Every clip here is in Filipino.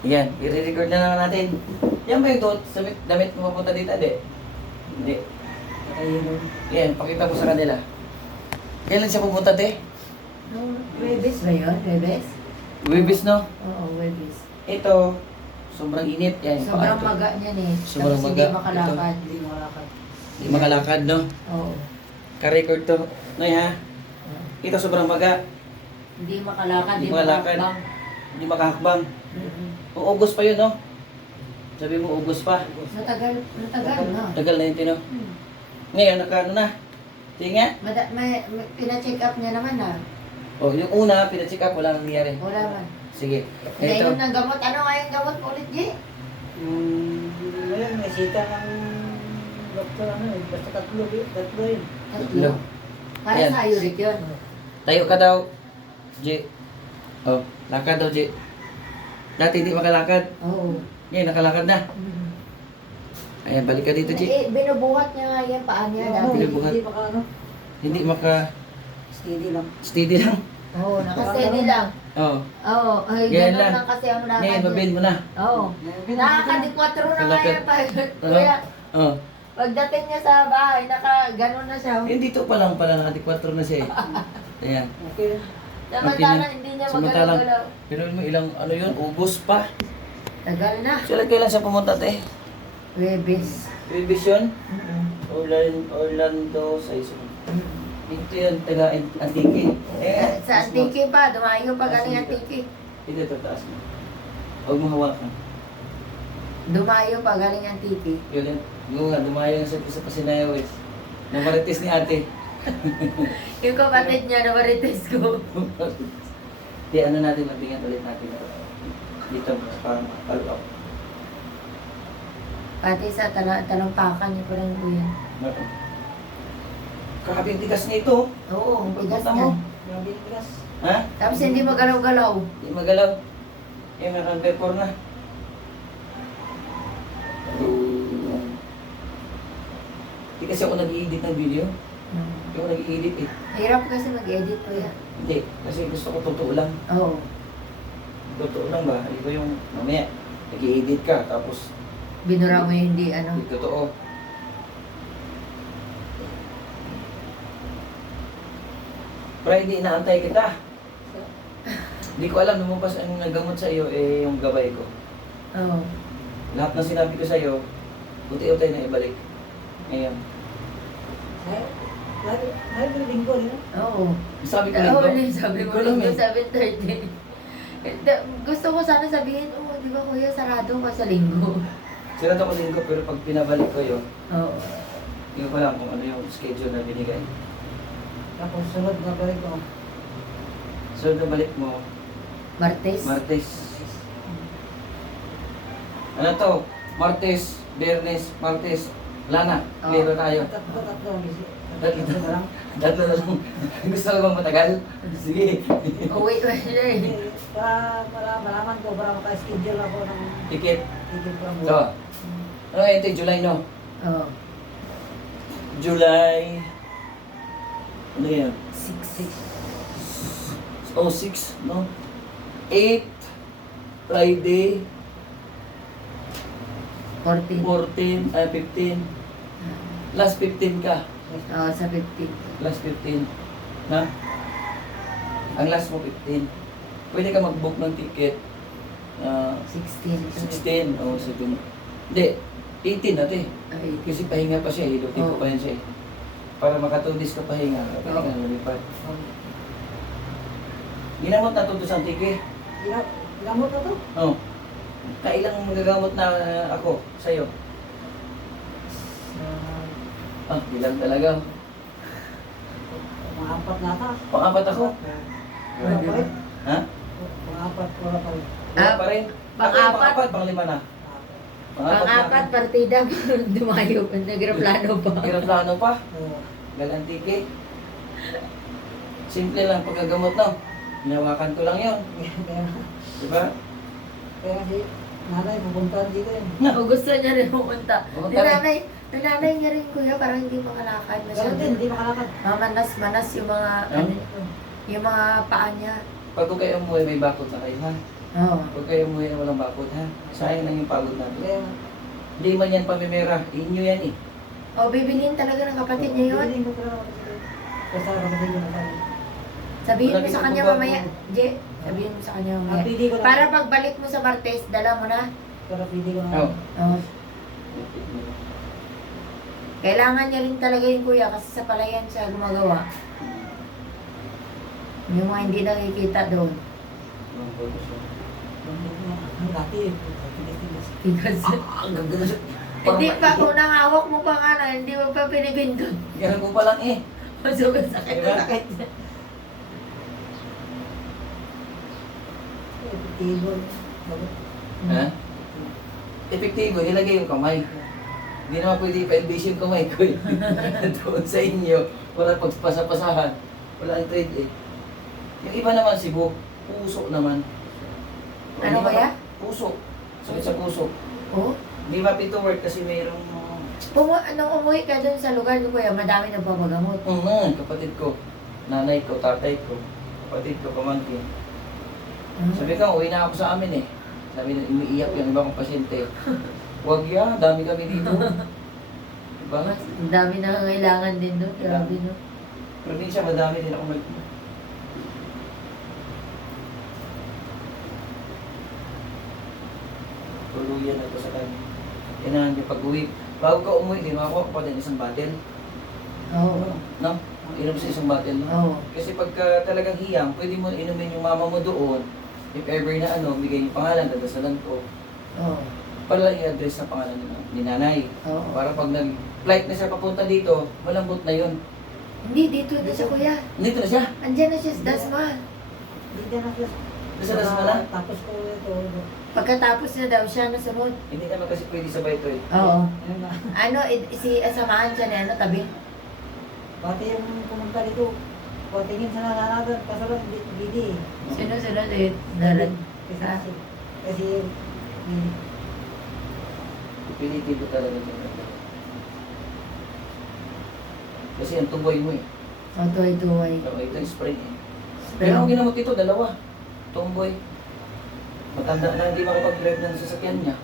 Yan, i-record na lang natin. Yan ba yung damit mo papunta dito, hindi? Hindi. Ayun. Yan, pakita mo sa kanila. Kailan siya pupunta, te? No, Webes ba yun? Webes? Wibis, no? Oo, Webes. Ito, sobrang init. Yan, Sobrang paa to. maga niyan eh. Sobrang Tapos maga. hindi makalakad. Hindi makalakad. Hindi makalakad, no? Oo. Ka-record to. Noy, ha? Ito, sobrang maga. Hindi makalakad. Hindi makalakad. Hindi makahakbang. Ugos pa yun, no? Sabi mo, ugos pa. Matagal na. Tagal na yun, Tino. Ngayon, naka-ano na? Tinga. May pina-check up niya naman ah. Oh, yung una, pina-check up, wala nangyari. Wala man. Sige. Inainom Ito. ng gamot. Ano nga yung gamot mo ulit, G? Ngayon, may sita ng doktor, basta tatlo yun. Tatlo. Para Ayan. sa uric yun. Tayo ka daw, J. Oh, lakad daw, J. Dati hindi makalakad. Oo. Ngayon, nakalakad na. Ayan, balik ka dito, J. Binubuhat niya nga yan paa niya dati. Binubuhat. Hindi maka ano, Hindi maka steady lang. steady lang. Oo, nakasteady lang. Oh. Oo, ay Ganyan gano'n lang. lang kasi ang lakad Ngayon, niya. babin mo na. Oo. Nakakadikwatro na nga Kalakad. yan pa. Ano? Kuya, Oh. pagdating niya sa bahay, naka-ganon na siya. Hindi to pa lang pala, naka-4 na siya eh. Ayan. Okay. Samantalang hindi niya Samantalang, magalaw-galaw. pero mo ilang ano yun, ubos pa. Tagal na. Sila kailan siya pumunta, te? Webes. Revision? Orlando, Saison. Dito yun, taga Antique. Sa Antique pa, dumayo pa galing Antique. Dito, tataas mo. Huwag mo hawakan. Dumayo pa galing Antique. Yun yan. Yung nga, dumayo na sa Pasinayaw eh. Namarites ni ate. Yung kapatid niya na marites ko. Di, ano natin, mabingan ulit natin. Dito, parang follow up. Pati sa talampakan niya pa rin kuya. Kakabing tigas niya ito. Oo, ang bigas Pagpunta niya. mo. Grabe yung tigas. Ha? Tapos hindi magalaw-galaw. Di magalaw. Eh, may pepper na. Di kasi ako nag-i-edit ng video. Hindi ako nag-i-edit eh. Hirap kasi mag-edit kuya. Hindi, kasi gusto ko totoo lang. Oo. Totoo lang ba? Ito yung mamaya. Nag-i-edit ka, tapos Binura mo yung hindi ano. hindi totoo. Friday, inaantay kita. Hindi ko alam, lumabas ang nagamot sa iyo, eh, yung gabay ko. Oo. Lahat ng sinabi ko sa iyo, buti-utay na ibalik. Ngayon. Dahil yung linggo nila. Oo. Sabi ko Oo, lang sabi mo Ikaw lang linggo eh. 7:30. Gusto ko sana sabihin, di ba kuya, sarado ka sa linggo. Sirado ko linggo, pero pag pinabalik ko yun, Oo. hindi ko alam kung ano yung schedule na binigay. Tapos sunod na balik ko. So, na balik mo, Martes. Martes. Ano to? Martes, Biyernes, Martes, Lana. Clear na tayo. Tatlo. Tatlo. Tatlo na lang. Tatlo na lang. Gusto ko bang matagal? Sige. Uwi ko siya eh. Para malaman ko, para maka-schedule ako ng Tikit. ticket ko. So, ano ito? July, no? Oo. July. Ano yan? 6. Oh, 6, no? 8, Friday, 14. 14, 15. Last 15 ka. Oo, sa 15. Last 15. Na? Ang last mo 15. Pwede ka mag-book ng ticket. 16. 16 o 7. Hindi, 18 natin. Ay, Kasi pahinga pa siya, hilutin ko Oo. pa yan siya. Para maka 2 days ka pahinga. Pahinga na lumipad. Ginamot na ito sa tiki. Gamot na to? Oh. Kailang magagamot na ako sa'yo. Ah, bilang talaga. Mga apat na ata. Pang-apat ako. Wala pa rin. Ha? Mga apat, wala pa rin. Wala pa rin. Ako yung pang-apat. pang-apat, pang-5 na. Pang-apat partida, dumayo pa, nagraplano pa. Aeroplano pa. Oo. Galantike. Simple lang pagkagamot no. Hinawakan ko lang yun. Diba? Kaya kasi nanay pupuntahan dito yun. O gusto niya rin pumunta. Pumunta rin. Nanay niya rin kuya, parang hindi makalakad Ganun din, hindi makalakad. Manas-manas yung mga, Ano? yung mga paa niya. Pag ko kayo umuwi, may bakod na kayo ha. Oo. Huwag kayo umuwi na walang bakod, ha? Sayang lang yung pagod natin. Kaya, Hindi man yan pamimera. Inyo yan eh. O, bibiliin talaga ng kapatid niya yun. Bibiliin ko talaga kapatid. Basta kapatid yung masabi. Sabihin mo Lagi sa ko kanya bago. mamaya. Je, sabihin mo sa kanya mamaya. Pili ko lang. Para pagbalik mo sa Martes, dala mo na. Para pili ko lang. Oo. Oo. Kailangan niya rin talaga yung kuya kasi sa palayan siya gumagawa. Yung mga hindi nakikita doon. Ang dati, tigas-tigas. Because, Ang ganda siya. hindi pa kung nangawak mo pa nga na, hindi mo pa pinipindot. Ganun ko pa lang eh. Sobrang sakit na sakit. Table. Ha? Epektibo, ilagay yung kamay. Hindi naman pwede ipa-invase yung kamay ko eh. Doon sa inyo, wala pagpasa-pasahan. Wala ang trade eh. Yung iba naman Cebu, puso naman. Ano kaya? Puso. Sakit sa puso. Oo. Hindi mapit to work kasi mayroong... Nung umuwi ka doon sa lugar ko kuya, madami nagpapagamot. kapatid ko, nanay ko, tatay ko, kapatid ko, pamangkin. Sabi ko, uwi na ako sa amin eh. Sabi na, umiiyak yung iba kong pasyente. Huwag ya, dami kami dito. Diba? Ang dami na kailangan din doon. Grabe no. Probinsya, madami din ako mag... Tuluyan na ito sa kanya. Kailangan niyo pag-uwi. Bago ka umuwi, di makakuha pa din isang bottle. Oo. No? Inom sa isang bottle, no? Oo. Kasi pagka talagang hiyang, pwede mo inumin yung mama mo doon. If ever na bigay yung pangalan, dadasalan ko. Oo. Para i-address sa pangalan ni nanay. Oo. Para pag nag-flight na siya papunta dito, malambot na yun. Hindi, dito na siya kuya. Dito na siya. Andyan na siya sa Dasma. Hindi na ako. Nasa Dasma na? Tapos ko ito. Pagkatapos na daw siya nasunod. Hindi naman kasi pwede sabay ito eh. Oo. Ayun na. Ano, si samahan siya na ano, tabi. Pati yung pumunta dito. Patingin sa nananagan. Kaso lang, hindi. Sunod-sunod eh. Dalag. Kasi, Pilitin ko talaga ito. Kasi ang tuboy mo eh. O, tuway-tuway. Ito yung spring eh. Pero ang ginamot ito, dalawa. Tomboy. Matanda na hindi makapag-drive ng sasakyan niya.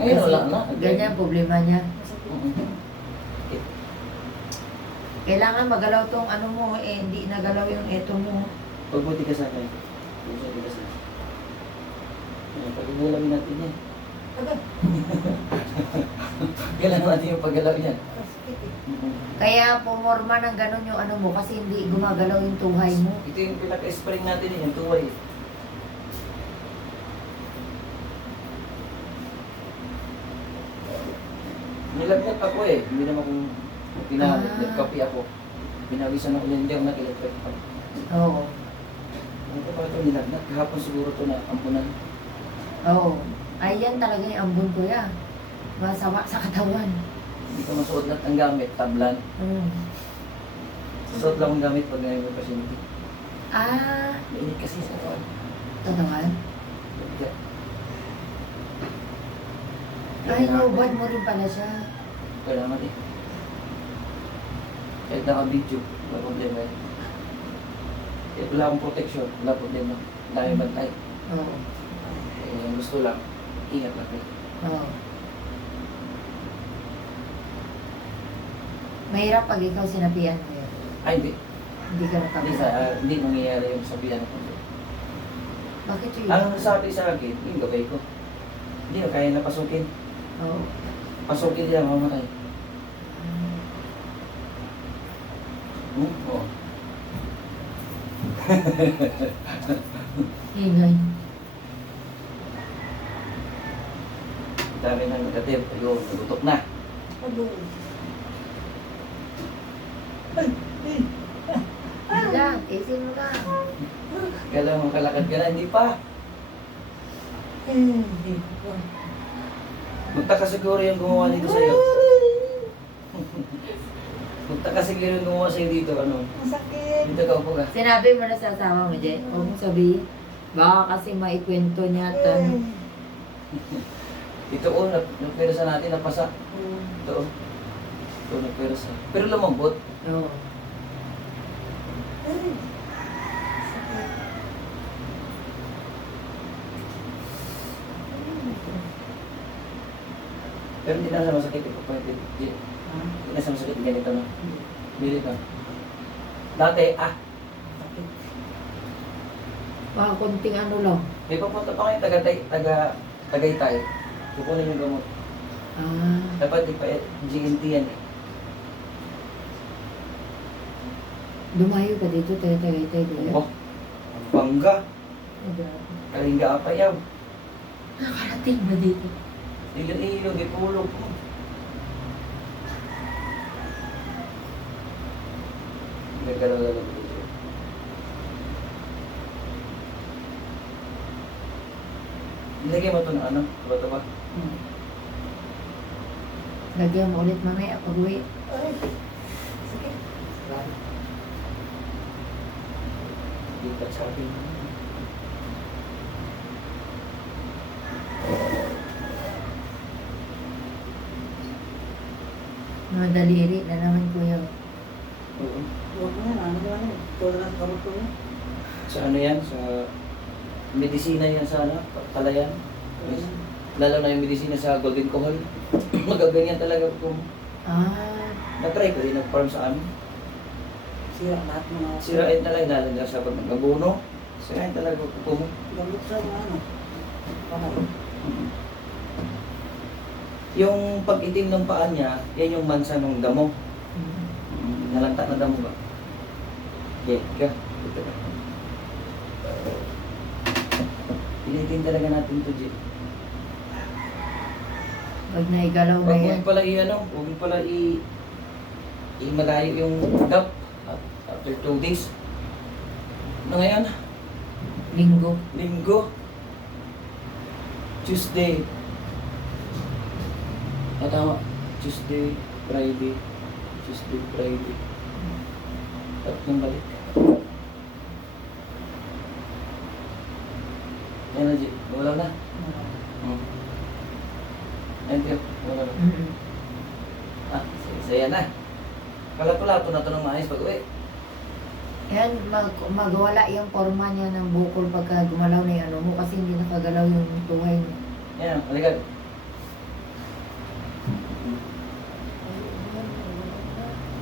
Ngayon wala na. Ganyan problema niya. Mhm. Kailangan magalaw tong ano mo eh, hindi nagalaw yung eto mo. Pagbuti ka sa akin. Pagbuti ka sa akin. Pag-ibulamin natin yan. Kailangan natin yung paggalaw yan. Mhm. Kaya pumorma ng ganun yung ano mo kasi hindi gumagalaw yung tuhay mo. Ito yung pinaka-spring natin eh, yung tuway. Nilagnat ako eh, hindi naman kung nagkapi ako. Pinawisan ako yan, hindi ako nag-electric pa. Oo. Ano ba ito nilagnat? Kahapon siguro ito na ampunan. Oo. Ay, yan talaga yung ambon ko ya. Masama sa katawan. Hindi ko masuot lahat ang gamit, tablan. Mm. Suot lang ang gamit pag ngayon may pasyente. Ah, Mainit kasi sa kawan. totoo. Ay, nobad mo rin pala siya. Kailangan eh. Kahit naka-video, wala problema eh. Kahit wala akong protection, wala problema. Dami bantay. Oo. Eh, gusto lang, ingat lang kayo. Oo. Mahirap pag ikaw sinabihan mo yun. Ay, hindi. Hindi ka makapit. Hindi nangyayari yung sabihan ko. Bakit yun? Ang sabi sa akin, yung gabay ko. Hindi na kaya na pasukin. Oo. Pasukin nila, mamatay. Oo. Ingay. Dami nang negative. Ayun, nagutok na. Lang, isin mo lang. Kailangan makalakad ka na, hindi pa. Magtaka siguro yung gumawa nito sa'yo. Magtaka siguro yung gumawa sa'yo dito, ano. Masakit. Dito ka upo ka. Sinabi mo na sa asawa mo, Jen. Huwag mong sabihin. Baka kasi maikwento niya at ano. Ito o, nagpirasa natin, napasa. Ito o. Ito, nagpirasa. Pero lumambot. Oo. Pero hindi na sa masakit ito. Pwede. Hindi na sa masakit ganito no. Bili ka. Dati, Sakit. Mga konting ano lang. may papunta pa kayo Tagaytay. Kukunin yung gamot. Ah, Dapat GNT yan eh. dumayo ka dito, tagay-tagay, kuya. Oh, ang bangga. Oh, grabe. Kalinga apayaw. Nakarating ba dito? Ilog, ipulog mo. Nagkalaw-galaw dito. Nilagay mo ito ng ano? Bato ba? Lagyan mo ulit mamaya pag-uwi. Ay. Sakit. Dito sa atin. Mga daliri na naman, kuya. Oo. Huwag mo yan. Ano ba yan? Tulad ng kamot ko mo. Sa ano yan? Sa medisina yan sa ano? Palayan. Lalo na yung medisina sa Golden Cohol. Magaganyan talaga kung Ah, na-try ko rin nag-farm sa amin. Sira lahat mga... Sirain talaga lalo na sa pag nag-abuno. Sirain talaga kuko mo. Gamot sa mga ano. Panahon. Yung pag-itim ng paa niya, yan yung mansa ng damo. Nalanta na damo ba? Okay, ka. Ito na. Pinitin talaga natin to, G. pag naigalaw na yan. Huwag pala i-ano, huwag pala i-malayo yung dap after 2 days. Ano ngayon? Linggo. Linggo. Tuesday. Tama. Tuesday, Friday. Tuesday, Friday. Tatlong balik. Yan na, G. Wala na. Thank you. Wala na. Saya na. Kala-kala na ito ng maayos pag-uwi. Yan, magwala yung forma niya ng bukol pagka gumalaw na yung ano mo kasi hindi nakagalaw yung tuhay niya. Yan, halika.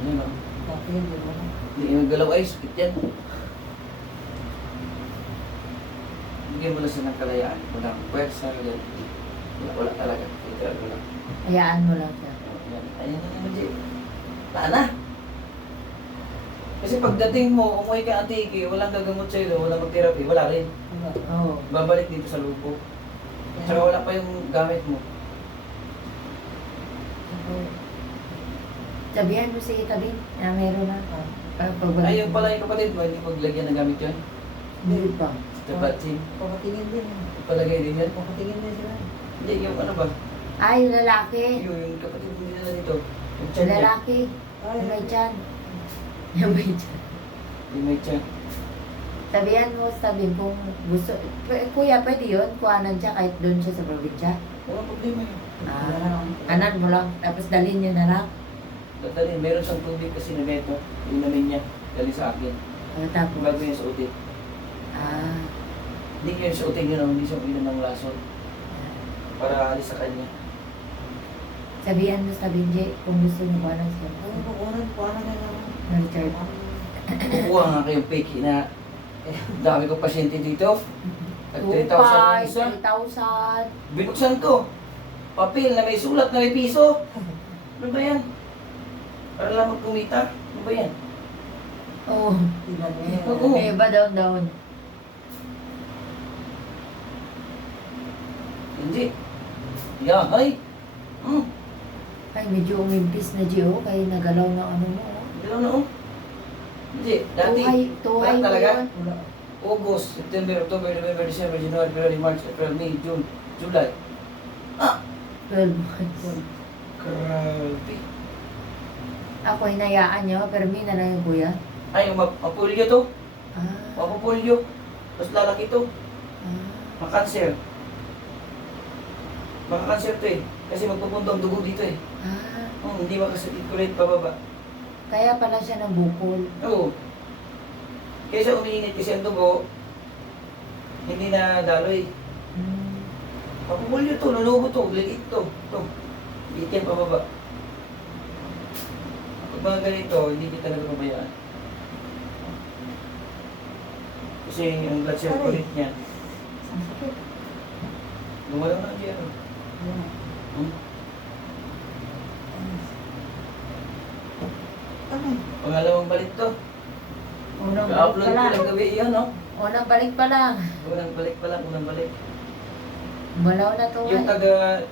Yan o. Dati yan, di ba? Hindi yung galaw ay, sakit yan. Bigyan mo lang siya ng kalayaan. Walang pwersa. Wala talaga. Literal wala. Hayaan mo lang siya. Yan. Ayan na naman, Jay. Taan na. Kasi pagdating mo, umuwi ka Antique, walang gagamot sa'yo doon, walang mag-therapy, wala rin. Wala. Oo. Babalik dito sa lupo. Tsaka wala pa yung gamit mo. Sabihan mo si Itabi na meron na. Ay, yung pala yung kapatid mo, hindi maglagyan ng gamit yun. Hindi pa. Sa batching. Pakatingin din. Palagay din yan. Pakatingin din sila. Hindi, yung ano ba? Ay, yung lalaki. Yung kapatid mo nila dito. Yung Yung chan niya. lalaki. Yung may tiyan. Yung may tiyan. Yung may chan. Sabihan mo, sabihin kung gusto. Kuya, pwede yun? Kuhanan siya kahit doon siya sa probinsya. Walang problema yun. Anan mo lang. Tapos dalhin niya na lang. Dadalhin, meron siyang tubig kasi na beto. Inumin niya. Dali sa akin. Tapos. Bago niya sa utit. Ah. Hindi ko yun sa utin yun, hindi siya uminom ng lason. Para alis sa kanya. Sabihan mo sa Binjay kung gusto niyo kuhanan siya. Ano ba, kuhanan na naman. Na Richard. Kukuha nga kayong peki na dami kong pasyente dito. At 3,000 ang isa. 3,000. Binuksan ko. Papel na may sulat na may piso. Ano ba yan? Para lang magkumita. Ano ba yan? Oo. Ilan na yan. Oo. May iba down. Hindi. Yahay. Ay, medyo umimpis na Gio. Kaya nagalaw ng ano mo. Oh. Hindi na oh. Hindi. Dati. Tuhay wala mo talaga. yun. Wala. August, September, October, November, December, January, February, March, April, May, June, July. 12 months. Grabe. Ako hinayaan niyo, pero may na lang yung kuya. Ay, mapulyo to. Ah. Mapupulyo. Tapos lalaki to. Ah. Makanser. Makakanser to eh. Kasi magpupunta ang dugo dito eh. Ah. Hindi makasirculate pababa. Kaya pala siya ng bukol. Oo. Kaysa umiinit kasi ang dugo, hindi na daloy. Hmm. Mapupulyo to, lulubo to, liit to. To. Itin pa baba. Pag mga ganito, hindi kita talaga pabayaan. Kasi yung blood circulate niya, Ang sakit. gumalaw na ang gero. Yan. Hmm? Ay, Pangalawang balik to. Unang balik Ka-upload pa ko lang. lang gabi yun, no? Unang balik pa lang. Unang balik pa lang, unang balik. Balaw na to. Yung taga,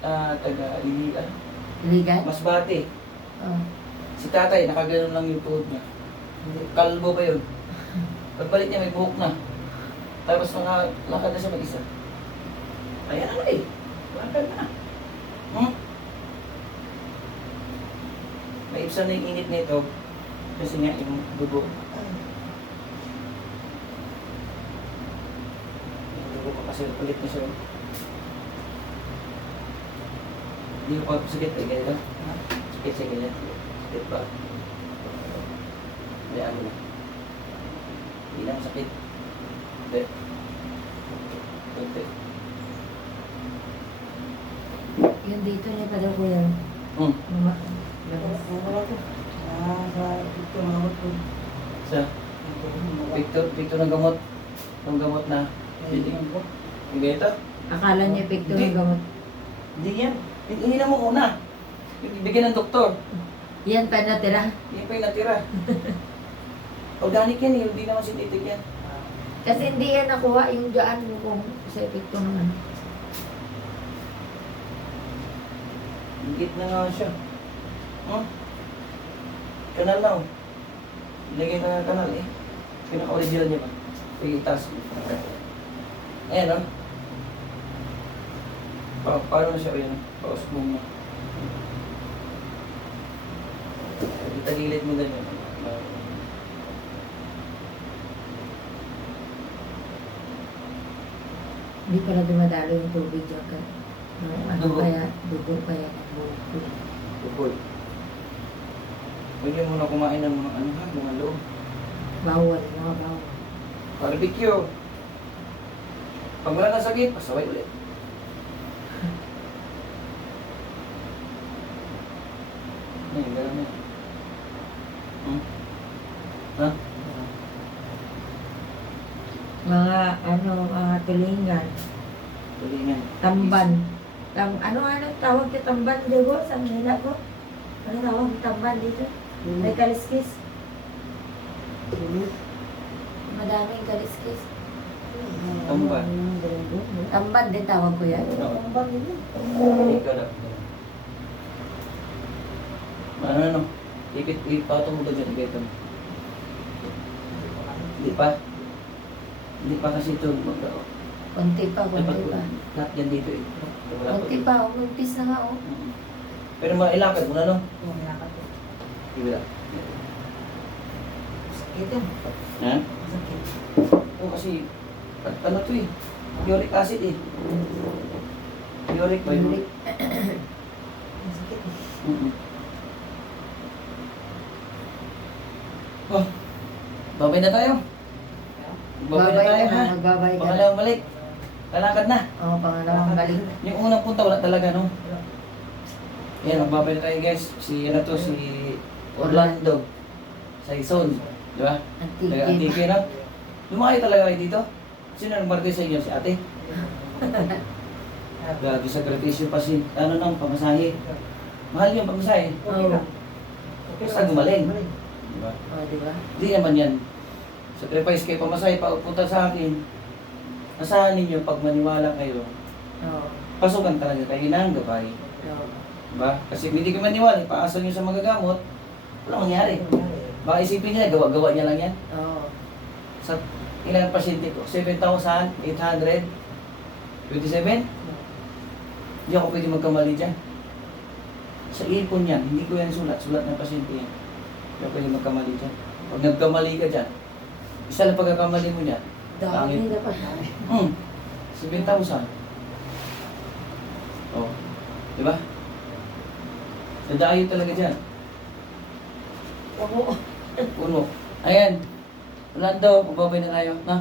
taga, Ligan? Masbate. Oh. Si tatay, nakaganon lang yung tuhod niya. Kalbo pa yun. Pagbalik niya, may buhok na. Tapos lakad na siya mag-isa. Ayan na eh. Lakad na. Hmm? Maibsan na yung init nito. Kasi nga yung dugo. Yung dugo pa kasi ulit na siya. Hindi ko pa sakit eh, ganito. Sakit siya ganyan. Sakit pa. May ano na. Hindi lang sakit. Hindi. Kunti. Yung dito niya pa daw kuya. Hmm. Labas. wala ko. Sa ito mga ko. Sa picture ng gamot. Ng gamot na. Hindi. Yung ganito? Akala niya epekto Hindi. ng gamot. Hindi yan. Ininom mo una. Bigyan ng doktor. Yan pa natira. Yan pa yung natira. Organic yan eh. Hindi naman synthetic yan. Kasi hindi yan nakuha yung dyan mo kung sa epekto ng ano. Higit na nga siya. Hmm? Kanal na oh. Ilagay na nga kanal eh. Pinaka-original niya ba? Sige, itaas. Ayan oh. Paano na siya? Ayan oh. Pausbong na. Itagilid mo ganyan. Hindi pala dumadalo yung tubig dyan ka. Ano Dugo. kaya, dugo kaya ng buko. Bukol. Pwede mo na kumain ng mga ano ha, mga loob. Bawal, mga bawal. Barbecue. Pag wala na sakit, pasaway ulit. Ngayon, gano'n na. Hmm? Ha? Mga mga tulingan, Tulingan. tamban. Ano tawag yung tamban digo sa Manila ko? Ano tawag yung tamban dito? May kaliskis. Madaming kaliskis. Tamban. Tamban din tawag ko yan. Ikaw na. Ano? Ipit patong mo ba dyan? Ipit mo. Hindi pa. Hindi pa kasi ito. Konti pa, Dapat konti pa. lahat yan dito eh. Wala pa. Konti pa, umimpis na nga oh. Pero mailakad mo na no? Sakit Hindi wala. yan. Ha? Sakit. Oo kasi, ano to eh. Uric acid eh. Uric ba yun? Uric. Sakit. Oh, babay na tayo. Babay na Babay tayo ka ha. na, magbabay ka na. Pangalawang balik. Lalakad na. Oo, pangalawang balik. Yung unang punta wala talaga no. Yan, magbabay na tayo guys. Si ano to, si Orlando. Sa Ison. Di ba? Taga Antigin. Antique no? Lumakay talaga kayo dito. Sino nagmarte sa inyo? Si ate? Grabe, sakripisyo pa si, ano nang pamasahe. Mahal yung pamasahe. Oo. Basta gumaling. Di ba? Oh, di ba? Hindi naman yan. Sacrifice kayo pamasahe, pagpunta sa akin. Asahan ninyo pag maniwala kayo, Oo. pasukan talaga kayo ng gabay. Oo. Diba? Kasi hindi kayo maniwala, paasa nyo sa magagamot, wala mangyari. Baka isipin niya, gawa-gawa niya lang yan. Oo. Sa ilang pasyente ko, 7,827? Hindi ako pwede magkamali dyan. Sa ipon yan, hindi ko yan sulat ng pasyente yan. Hindi ako pwede magkamali dyan. Pag nagkamali ka dyan, isa lang pagkakamali mo dyan, Dami dapat. 7,000. Oh, di ba? Nadayo talaga dyan. Oo. Puno. Ayan. Orlando, magbabay na tayo. Na?